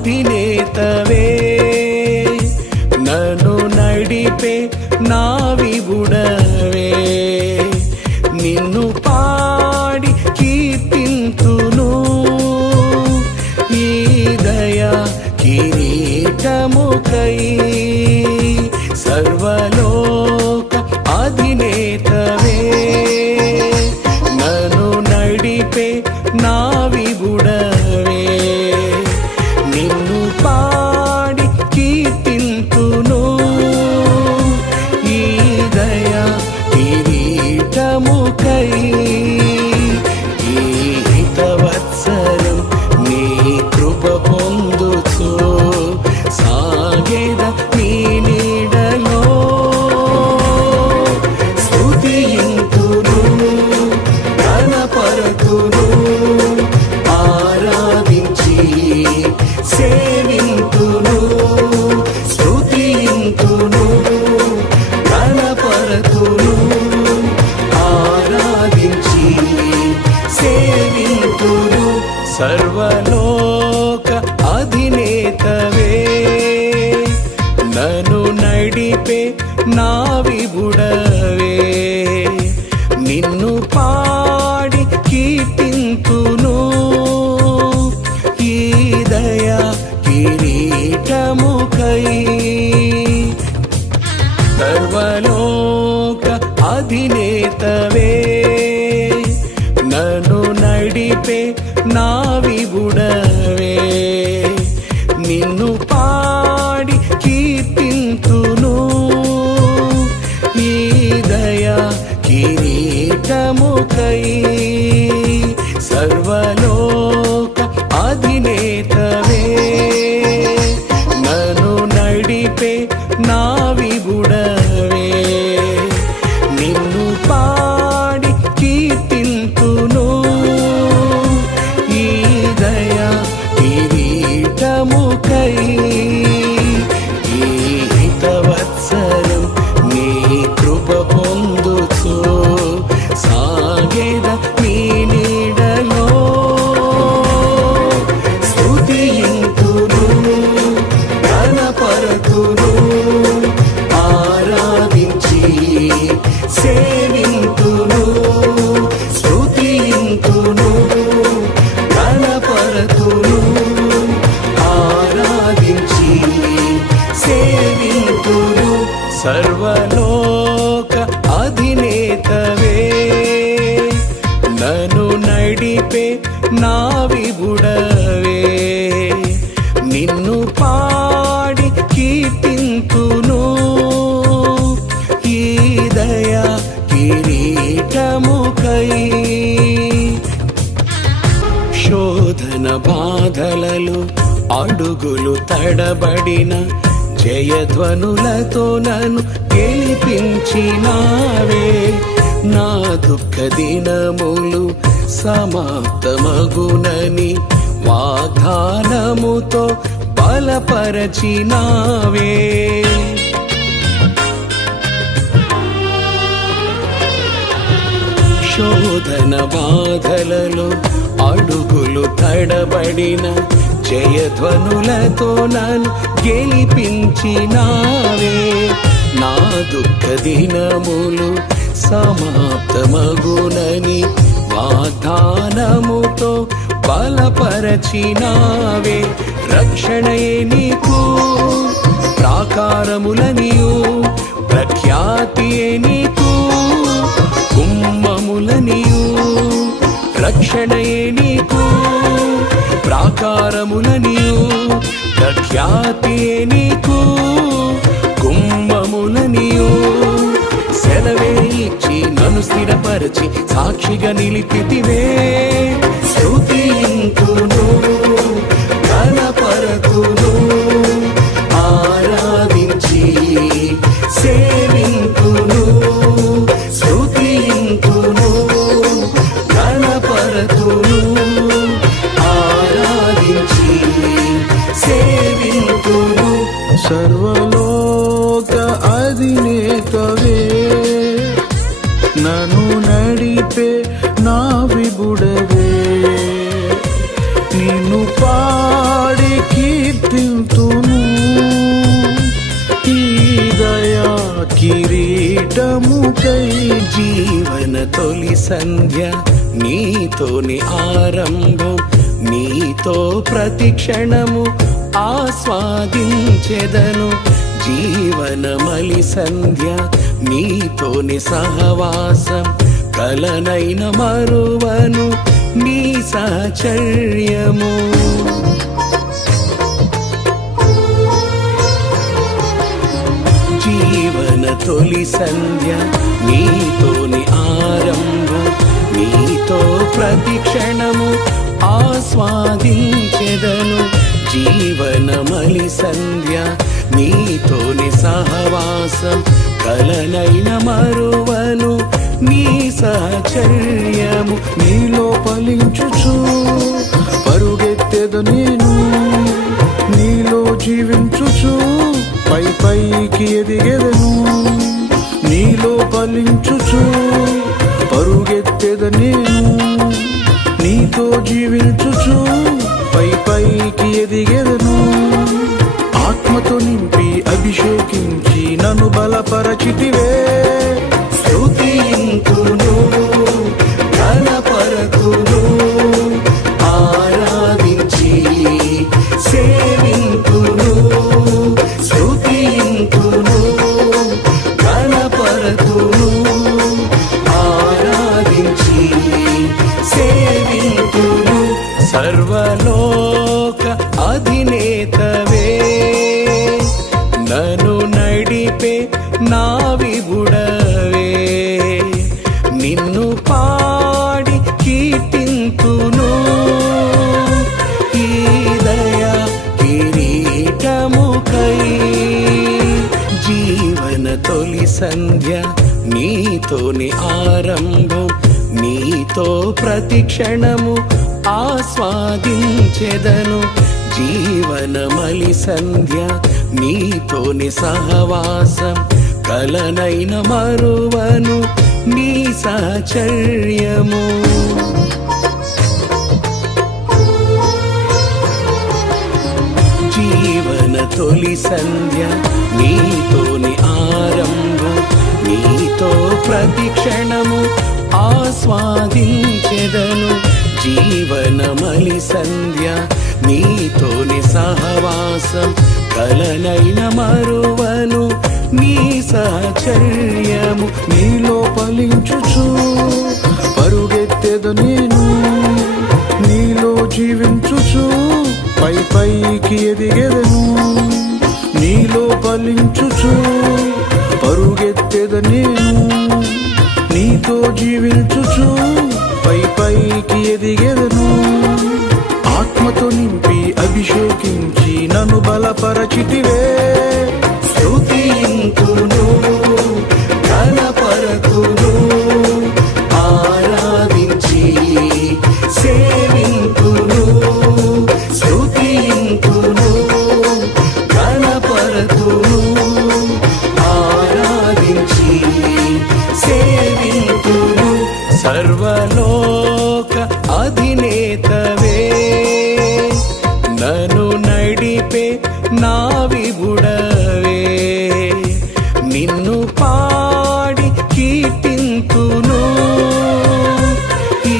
అధినేతవే నన్ను నడిపే నా విభుడవే నిన్ను పాడి కీర్తింతును ఈ దయా కిరీటముకై సర్వలోక అధినేతవే నన్ను నడిపే నా విభుడవే నిన్ను పాడి కీర్తింతును ఈ దయా కిరీటముకై ఈ హితవత్సరం నీ కృప పొందుచు సాగేద నీ నీడలో స్తుతింతును ఘనపరతును ఆరాధించి సేవింతును స్తుతింతును ఘనపరతును ఆరాధించి సేవింతును సర్వలోక అధినేతవే నన్ను నడిపే నా విభుడవే నిన్ను పాడి కీర్తింతును ఈ దయా కిరీటముకై సర్వలోక అధినేతవే నన్ను నడిపే నా విభుడవే నిన్ను పాడి కీర్తింతును ఈ దయా కిరీటముకై సర్వలోక అధినేతవే నన్ను నడిపే నా విభుడవే నిన్ను పాడి కీర్తింతును ఈ దయా కిరీటముకై ఈ హితవత్సరం నీ కృప పొందుచు సాగేద నీ నీడలో స్తుతింతును ఘనపరతును ఆరాధించి సేవింతును స్తుతింతును ఘనపరతును ఆరాధించి సేవింతును సర్వలోక అధినేతవే నన్ను నడిపే నా విభుడవే నిన్ను పాడి కీర్తింతును ఈ దయా కిరీటముకై శోధన బాధలలో అడుగులు తడబడిన జయధ్వనులతో నన్ను గెలిపించినావే నా దుఃఖ దినములు సమాప్తమగునని వాగ్దానముతో బలపరచినావే శోధన బాధలలో అడుగులు తడబడిన జయధ్వనులతో నన్ను గెలిపించినావే నా దుఃఖ దినములు సమాప్తమగునని వాగ్దానముతో బలపరచినావే రక్షణయే నీకు ప్రాకారములనియు ప్రఖ్యాతియే నీకు గుమ్మములనియు రక్షణయే నీకు ప్రాకారములనియు ప్రఖ్యాతియే నీకు గుమ్మములనియు సెలవే ఇచ్చి నన్ను స్థిరపరచి సాక్షిగా నిలిపితివే స్తుతింతును ఘనపరతును ఆరాధించి సేవింతును స్తుతింతును ఘనపరతును ఆరాధించి సేవింతును సర్వలోక అధినేతవే నన్ను నడిపే నా విభుడవే నిన్ను పాడి కీర్తింతును ఈ దయా కిరీటముకై. జీవన తొలి సంధ్య నీతోని ఆరంభం, నీతో ప్రతి క్షణము ఆస్వాదించెదను. జీవన మలి సంధ్య నీతోని సహవాసం, కలనైన మరువను నీ సాచర్యము. జీవన తొలి సంధ్య నీతోని ఆరంభం, నీతో ప్రతి క్షణము ఆస్వాదించెదను. జీవన మలి సంధ్య నీతోని సహవాసం, కలనైన మరువను నీ సహచర్యము. నీలో ఫలించుచు పరుగెత్తెద నేను, నీలో జీవించుచు పై పైకి ఎదిగెదను. నీలో ఫలించుచు పరుగెత్తెద నేను, నీతో జీవించుచు పై పైకి ఎదిగెదను. ఆత్మతో నింపి అభిషేకించి నన్ను బలపరచితివే. స్తుతింతును ఘనపరతును, ఆరాధించి సేవింతును. స్తుతింతును ఘనపరతును, ఆరాధించి సేవింతును. సర్వలోక అధినేతవే, నన్ను నడిపే నా విభుడవే. నిన్ను పాడి కీర్తింతును ఈ దయా కిరీటముకై. జీవన తొలి సంధ్య నీతోని ఆరంభం, నీతో ప్రతి క్షణము ఆస్వాదించెదను. జీవన మలి సంధ్య నీతోని సహవాసం, కలనైన మరువను నీ సాచర్యము. జీవన తొలి సంధ్య నీతోని ఆరంభం, నీతో ప్రతి క్షణము ఆస్వాదించెదను. జీవన మలి సంధ్య నీతోని సహవాసం, కలనైన మరువను నీ సాచర్యము. నీలో ఫలించుచు పరుగెత్తెద నేను, నీలో జీవించుచు పై పైకి ఎదిగెదను. నీలో ఫలించుచు పరుగెత్తెద నేను, నీతో జీవించుచు పై పైకి ఎదిగెదను. ఆత్మతో నింపి అభిషేకించి నన్ను బలపరచితివే. స్తుతింతును ఘనపరతును, ఆరాధించి సేవింతును. స్తుతింతును ఘనపరతును, ఆరాధించి సేవింతును. సర్వలోక అధినేతవే, నన్ను నడిపే నా విభుడవే. నిన్ను పాడి కీర్తింతును ఈ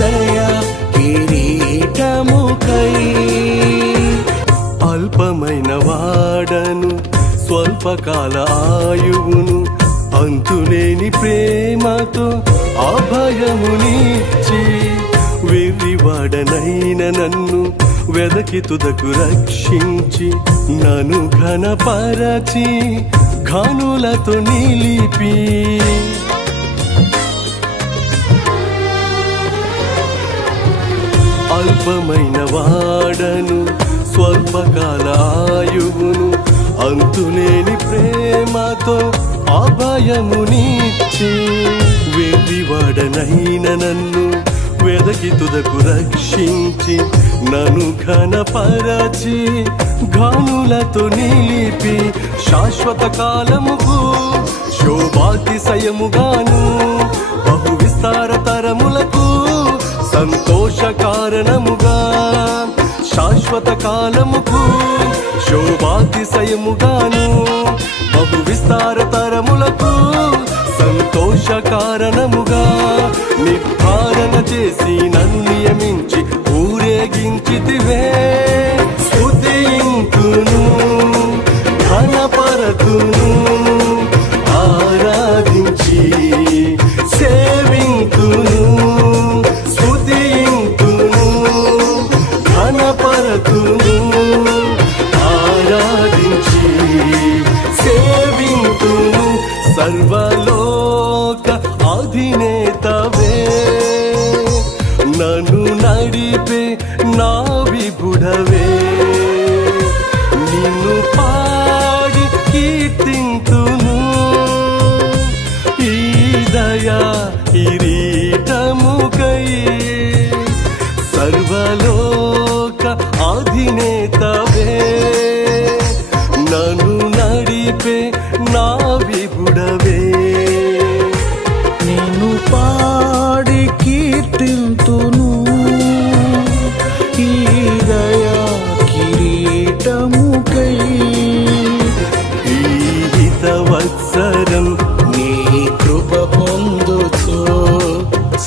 దయా కిరీటముకై. అల్పమైన వాడను, స్వల్పకాల ఆయువును, అంతులేని ప్రేమతో అభయమునిచ్చి. వెర్రివాడనైన నన్ను వెదకి తుదకు రక్షించి, నన్ను ఘనపరచి ఘనులతో నిలిపి. అల్పమైన వాడను, స్వల్పకాల ఆయువును, అంతులేని ప్రేమతో అభయమునిచ్చి. వెర్రివాడనైన నన్ను వెదకి తుదకు రక్షించి, నన్ను ఘనపరచి ఘనులతో నిలిపి. శాశ్వత కాలముకు శోభాతిశయముగాను, బహు విస్తార తరములకు సంతోష కారణముగా. శాశ్వత శాశ్వత కాలముకు శోభాతిశయముగాను బహు విస్తార తరములకు సంతోష కారణముగా నిర్ధారణ చేసి నన్ను నియమించి ఊరేగించితివే. స్తుతింతును ఘనపరతును ఆరాధించి సేవింతును. స్తుతింతును ఘనపరతును ఆరాధించి సేవింతును. సర్వలోక అధినేతవే నన్ను నడిపే నా విభుడవే. నిన్ను పాడి కీర్తింతును ఈ దయా కిరీటముకై. సర్వలోక అధినేతవే నన్ను నడిపే నా విభుడవే. నేను పాడి కీర్తింతును ఈ దయా కిరీటముకై. ఈ హితవత్సరం నీ కృప పొందుచు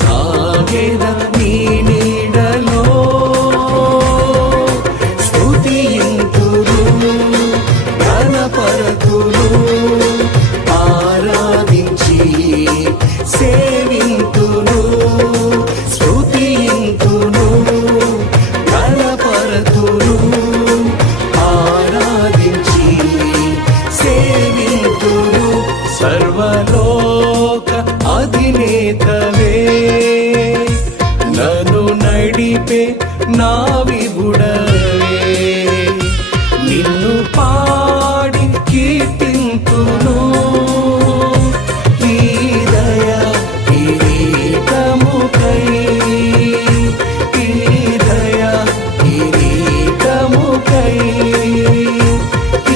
సాగెద నీ నీడలో. స్తుతింతును ఘనపరతును ఆరాధించి సేవింతును. స్తుతింతును ఘనపరతును ఆరాధించి సేవింతును. సర్వలోక అధినేతవే నన్ను నడిపే నా విభుడవే. నిన్ను పాడి కీర్తింతును ఈ దయా కిరీటముకై. ఈ దయా కిరీటముకై.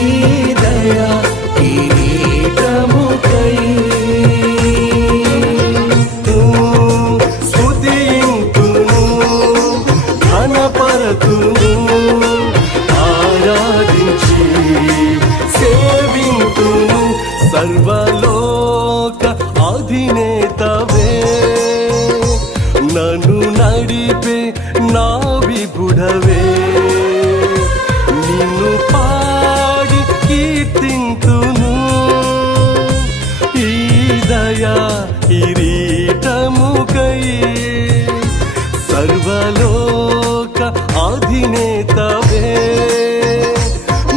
ఈ దయా కిరీటముకై. స్తుతింతును ఘనపరతును ఆరాధించి సేవింతును. సర్వలోక అధినేతవే నన్ను నడిపే నా విభుడవే. నిన్ను పాడి కీర్తింతును ఈ దయా కిరీటముకై. సర్వలోక అధినేతవే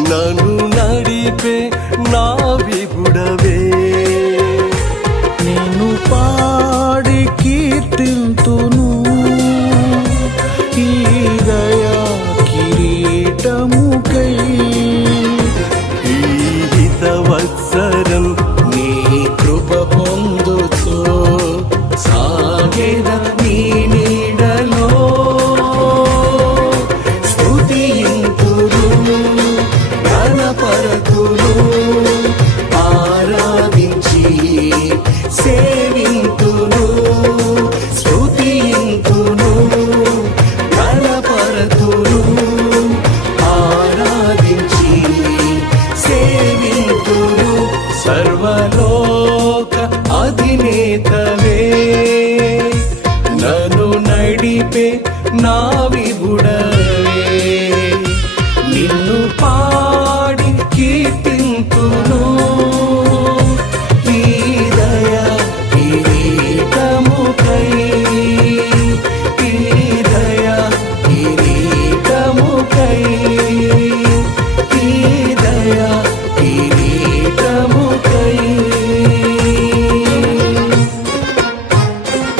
నన్ను నడిపే నా విభుడవే. నేను